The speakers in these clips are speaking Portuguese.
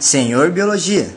Senhor Biologia.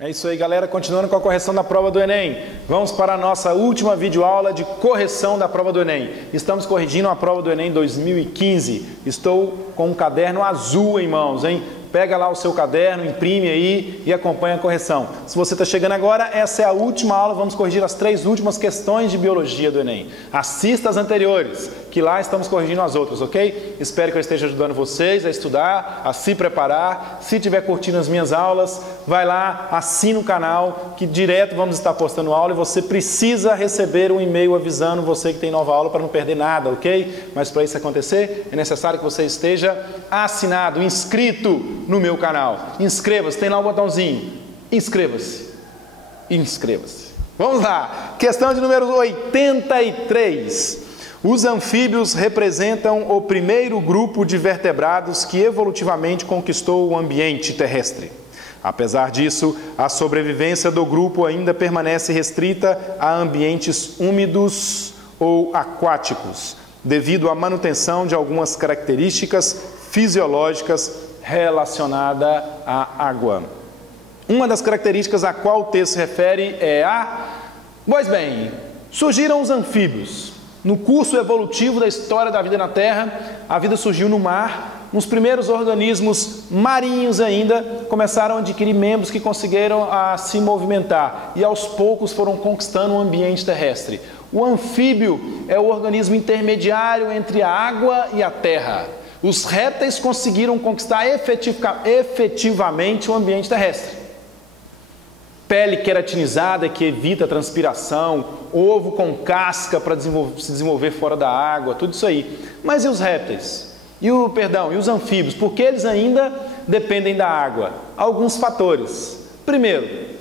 É isso aí, galera. Continuando com a correção da prova do Enem. Vamos para a nossa última videoaula de correção da prova do Enem. Estamos corrigindo a prova do Enem 2015. Estou com um caderno azul em mãos, hein? Pega lá o seu caderno, imprime aí e acompanha a correção. Se você está chegando agora, essa é a última aula. Vamos corrigir as 3 últimas questões de biologia do Enem. Assista as anteriores, que lá estamos corrigindo as outras, ok? Espero que eu esteja ajudando vocês a estudar, a se preparar. Se estiver curtindo as minhas aulas, vai lá, assina o canal, que direto vamos estar postando aula e você precisa receber um e-mail avisando você que tem nova aula para não perder nada, ok? Mas para isso acontecer, é necessário que você esteja assinado, inscrito no meu canal. Inscreva-se, tem lá um botãozinho. Inscreva-se. Inscreva-se. Vamos lá. Questão de número 83. Os anfíbios representam o primeiro grupo de vertebrados que evolutivamente conquistou o ambiente terrestre. Apesar disso, a sobrevivência do grupo ainda permanece restrita a ambientes úmidos ou aquáticos, devido à manutenção de algumas características fisiológicas relacionada à água. Uma das características a qual o texto se refere é a... Pois bem, surgiram os anfíbios. No curso evolutivo da história da vida na Terra, a vida surgiu no mar. Nos primeiros organismos marinhos ainda, começaram a adquirir membros que conseguiram se movimentar e aos poucos foram conquistando o ambiente terrestre. O anfíbio é o organismo intermediário entre a água e a terra. Os répteis conseguiram conquistar efetivamente o ambiente terrestre. Pele queratinizada que evita a transpiração, ovo com casca para se desenvolver fora da água, tudo isso aí. Mas e os répteis? E os anfíbios? Porque eles ainda dependem da água? Alguns fatores. Primeiro,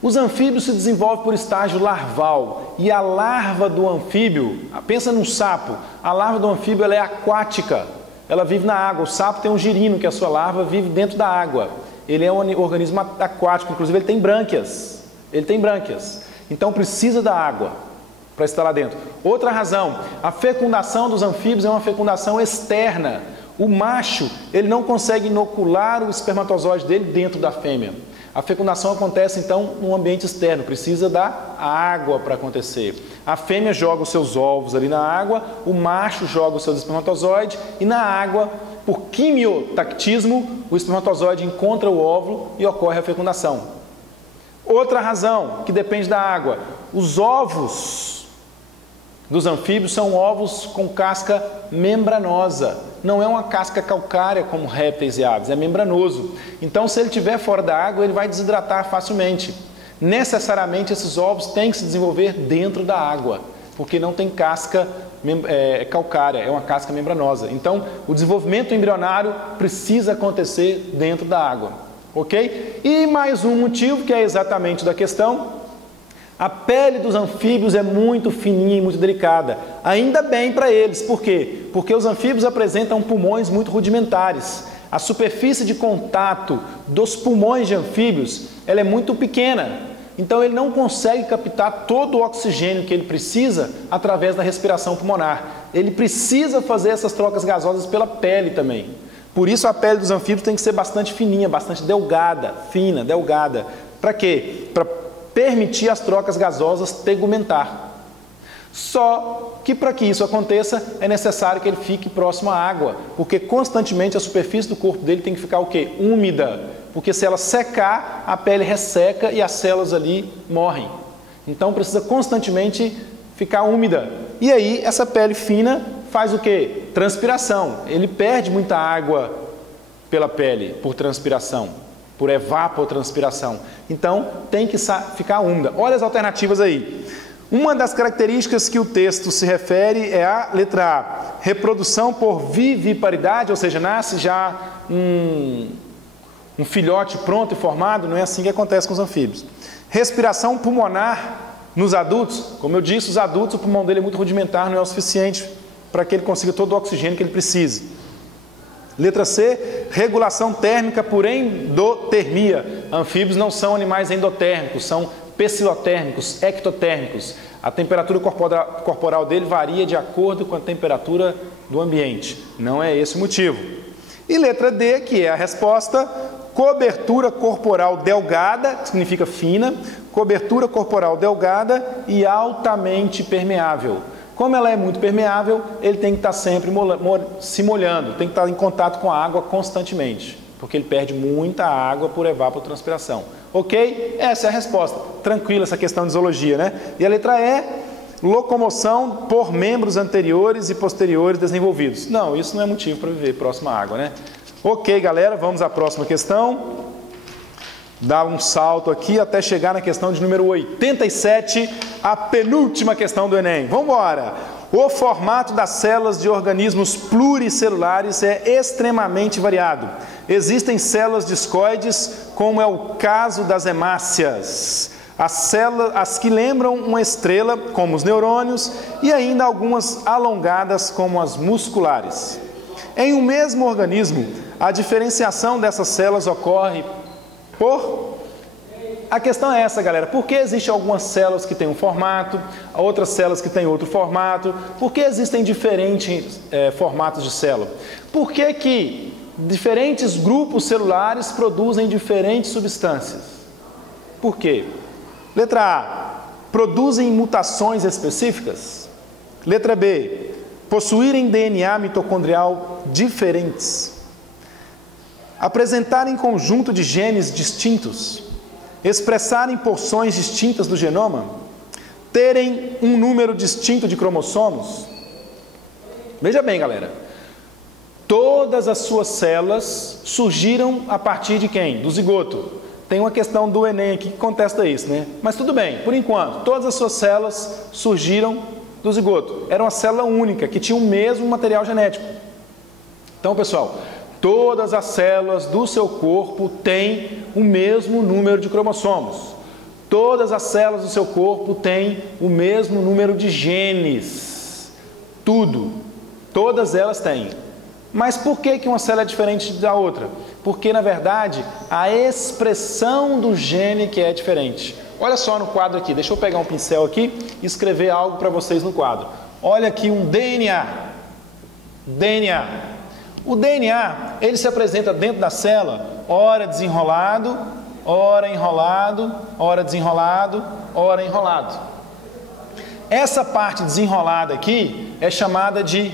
os anfíbios se desenvolvem por estágio larval e a larva do anfíbio, pensa num sapo, a larva do anfíbio ela é aquática, ela vive na água. O sapo tem um girino que a sua larva vive dentro da água. Ele é um organismo aquático, inclusive ele tem brânquias. Então precisa da água para estar lá dentro. Outra razão, a fecundação dos anfíbios é uma fecundação externa. O macho, ele não consegue inocular o espermatozoide dele dentro da fêmea. A fecundação acontece, então, num ambiente externo, precisa da água para acontecer. A fêmea joga os seus ovos ali na água, o macho joga os seus espermatozoides e na água, por quimiotactismo, o espermatozoide encontra o óvulo e ocorre a fecundação. Outra razão que depende da água, os ovos dos anfíbios são ovos com casca membranosa. Não é uma casca calcária como répteis e aves, é membranoso. Então, se ele estiver fora da água, ele vai desidratar facilmente. Necessariamente, esses ovos têm que se desenvolver dentro da água, porque não tem casca calcária, é uma casca membranosa. Então, o desenvolvimento embrionário precisa acontecer dentro da água, ok? E mais um motivo, que é exatamente da questão: a pele dos anfíbios é muito fininha e muito delicada. Ainda bem para eles. Por quê? Porque os anfíbios apresentam pulmões muito rudimentares. A superfície de contato dos pulmões de anfíbios ela é muito pequena. Então ele não consegue captar todo o oxigênio que ele precisa através da respiração pulmonar. Ele precisa fazer essas trocas gasosas pela pele também. Por isso a pele dos anfíbios tem que ser bastante fininha, bastante delgada, fina, delgada. Para quê? Para permitir as trocas gasosas tegumentar. Só que para que isso aconteça é necessário que ele fique próximo à água, porque constantemente a superfície do corpo dele tem que ficar o quê? Úmida, porque se ela secar, a pele resseca e as células ali morrem. Então precisa constantemente ficar úmida. E aí essa pele fina faz o quê? Transpiração. Ele perde muita água pela pele por transpiração, por evapotranspiração. Então, tem que ficar úmida. Olha as alternativas aí. Uma das características que o texto se refere é a letra A, reprodução por viviparidade, ou seja, nasce já um filhote pronto e formado. Não é assim que acontece com os anfíbios. Respiração pulmonar nos adultos. Como eu disse, os adultos, o pulmão dele é muito rudimentar, não é o suficiente para que ele consiga todo o oxigênio que ele precisa. Letra C, regulação térmica por endotermia. Anfíbios não são animais endotérmicos, são pecilotérmicos, ectotérmicos. A temperatura corporal dele varia de acordo com a temperatura do ambiente. Não é esse o motivo. E letra D, que é a resposta, cobertura corporal delgada, que significa fina, cobertura corporal delgada e altamente permeável. Como ela é muito permeável, ele tem que estar sempre se molhando, tem que estar em contato com a água constantemente, porque ele perde muita água por evapotranspiração. Ok? Essa é a resposta. Tranquila essa questão de zoologia, né? E a letra E, locomoção por membros anteriores e posteriores desenvolvidos. Não, isso não é motivo para viver próximo à água, né? Ok, galera, vamos à próxima questão. Dá um salto aqui até chegar na questão de número 87, a penúltima questão do Enem. Vamos embora! O formato das células de organismos pluricelulares é extremamente variado. Existem células discoides, como é o caso das hemácias, as que lembram uma estrela, como os neurônios, e ainda algumas alongadas, como as musculares. Em um mesmo organismo, a diferenciação dessas células ocorre por... A questão é essa, galera. Por que existem algumas células que têm um formato, outras células que têm outro formato? Por que existem diferentes formatos de célula? Por que diferentes grupos celulares produzem diferentes substâncias? Por quê? Letra A, produzem mutações específicas? Letra B, possuírem DNA mitocondrial diferentes? Apresentarem conjunto de genes distintos? Expressarem porções distintas do genoma? Terem um número distinto de cromossomos? Veja bem, galera. Todas as suas células surgiram a partir de quem? Do zigoto. Tem uma questão do Enem aqui que contesta isso, né? Mas tudo bem, por enquanto, todas as suas células surgiram do zigoto. Era uma célula única, que tinha o mesmo material genético. Então, pessoal, todas as células do seu corpo têm o mesmo número de cromossomos. Todas as células do seu corpo têm o mesmo número de genes. Tudo. Todas elas têm. Mas por que uma célula é diferente da outra? Porque, na verdade, a expressão do gene que é diferente. Olha só no quadro aqui. Deixa eu pegar um pincel aqui e escrever algo para vocês no quadro. Olha aqui um DNA. DNA. O DNA, ele se apresenta dentro da célula, ora desenrolado, ora enrolado, ora desenrolado, ora enrolado. Essa parte desenrolada aqui é chamada de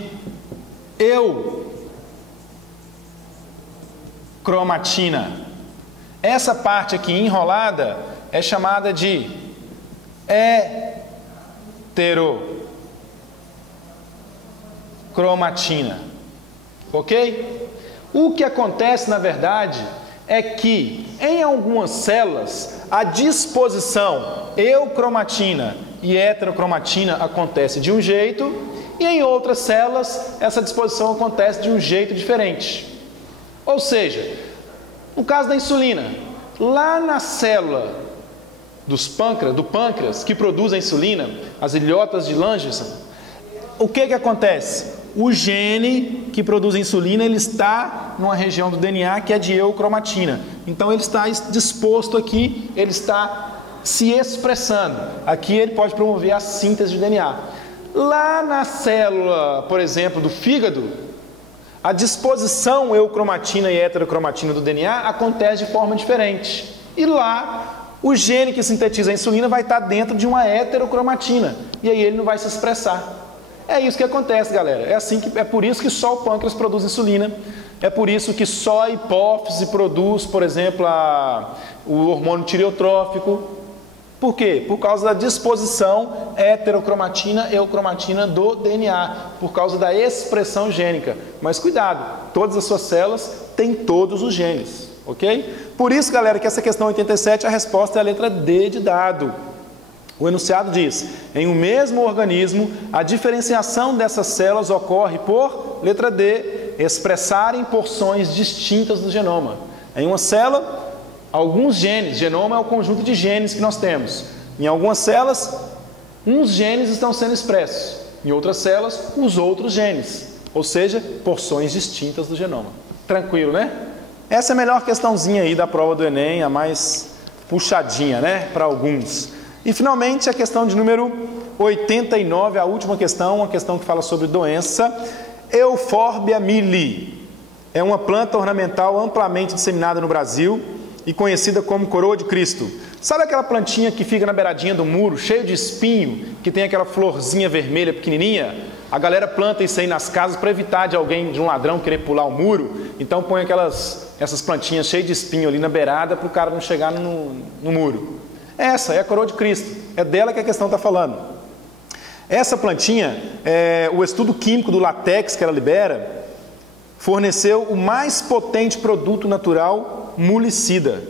eucromatina. Essa parte aqui enrolada é chamada de heterocromatina. Ok? O que acontece, na verdade, é que em algumas células a disposição eucromatina e heterocromatina acontece de um jeito e em outras células essa disposição acontece de um jeito diferente. Ou seja, no caso da insulina, lá na célula do pâncreas que produz a insulina, as ilhotas de Langerhans, o que acontece? O gene que produz a insulina, ele está numa região do DNA que é de eucromatina. Então ele está disposto aqui, ele está se expressando. Aqui ele pode promover a síntese de DNA. Lá na célula, por exemplo, do fígado, a disposição eucromatina e heterocromatina do DNA acontece de forma diferente. E lá, o gene que sintetiza a insulina vai estar dentro de uma heterocromatina. E aí ele não vai se expressar. É isso que acontece, galera. É por isso que só o pâncreas produz insulina. É por isso que só a hipófise produz, por exemplo, o hormônio tireotrófico. Por quê? Por causa da disposição heterocromatina e eucromatina do DNA, por causa da expressão gênica. Mas cuidado, todas as suas células têm todos os genes, ok? Por isso, galera, que essa questão 87, a resposta é a letra D de dado. O enunciado diz, em um mesmo organismo, a diferenciação dessas células ocorre por, letra D, expressarem porções distintas do genoma. Em uma célula, alguns genes, genoma é o conjunto de genes que nós temos. Em algumas células, uns genes estão sendo expressos. Em outras células, os outros genes. Ou seja, porções distintas do genoma. Tranquilo, né? Essa é a melhor questãozinha aí da prova do Enem, a mais puxadinha, né? Para alguns. E finalmente a questão de número 89, a última questão, uma questão que fala sobre doença. Euphorbia milli é uma planta ornamental amplamente disseminada no Brasil e conhecida como coroa de Cristo. Sabe aquela plantinha que fica na beiradinha do muro, cheio de espinho, que tem aquela florzinha vermelha pequenininha? A galera planta isso aí nas casas para evitar de um ladrão querer pular o muro. Então põe essas plantinhas cheias de espinho ali na beirada para o cara não chegar no muro. Essa é a coroa de Cristo, é dela que a questão está falando. Essa plantinha, o estudo químico do látex que ela libera, forneceu o mais potente produto natural mulicida,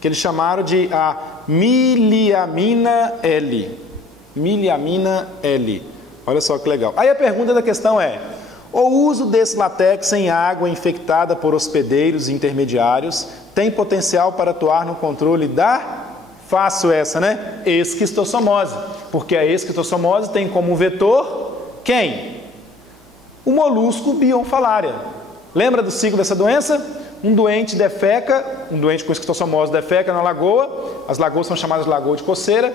que eles chamaram de a miliamina L. Miliamina L. Olha só que legal. Aí a pergunta da questão é: o uso desse látex em água infectada por hospedeiros intermediários tem potencial para atuar no controle da... Fácil essa, né? Esquistossomose. Porque a esquistossomose tem como vetor quem? O molusco Bionfalaria. Lembra do ciclo dessa doença? Um doente defeca, um doente com esquistossomose defeca na lagoa, as lagoas são chamadas de lagoa de coceira.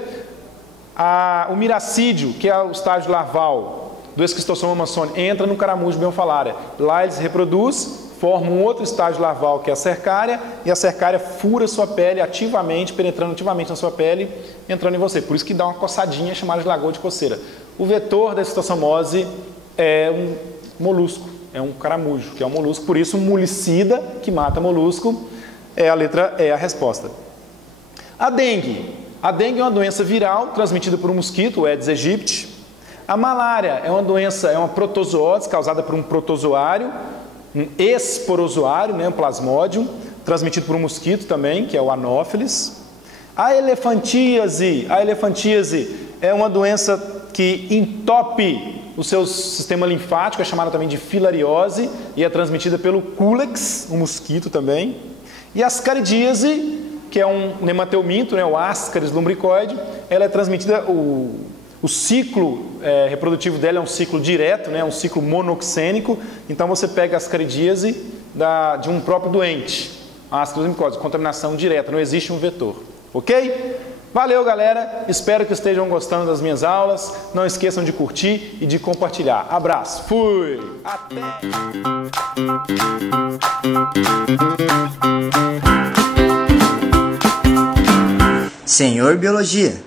O miracídio, que é o estágio larval do esquistossoma mansoni, entra no caramujo Bionfalaria. Lá ele se reproduz, forma um outro estágio larval que é a cercária, e a cercária fura sua pele ativamente, penetrando ativamente na sua pele, entrando em você. Por isso que dá uma coçadinha chamada de lagoa de coceira. O vetor da esquistossomose é um molusco, é um caramujo, que é um molusco, por isso um mulicida que mata molusco é a letra E, a resposta. A dengue. A dengue é uma doença viral transmitida por um mosquito, o Aedes aegypti. A malária é uma doença, é uma protozoose causada por um protozoário, um esporozoário, né, um plasmodium, transmitido por um mosquito também, que é o Anopheles. A elefantíase é uma doença que entope o seu sistema linfático, é chamada também de filariose, e é transmitida pelo Culex, um mosquito também. E a ascaridíase, que é um nemateuminto, né, o Ascaris lumbricoide, ela é transmitida, o ciclo reprodutivo dela é um ciclo direto, né, um ciclo monoxênico. Então você pega a ascaridíase de um próprio doente, a Ascaris lumbricoide, contaminação direta, não existe um vetor. Ok? Valeu, galera, espero que estejam gostando das minhas aulas, não esqueçam de curtir e de compartilhar. Abraço, fui! Até! Senhor Biologia.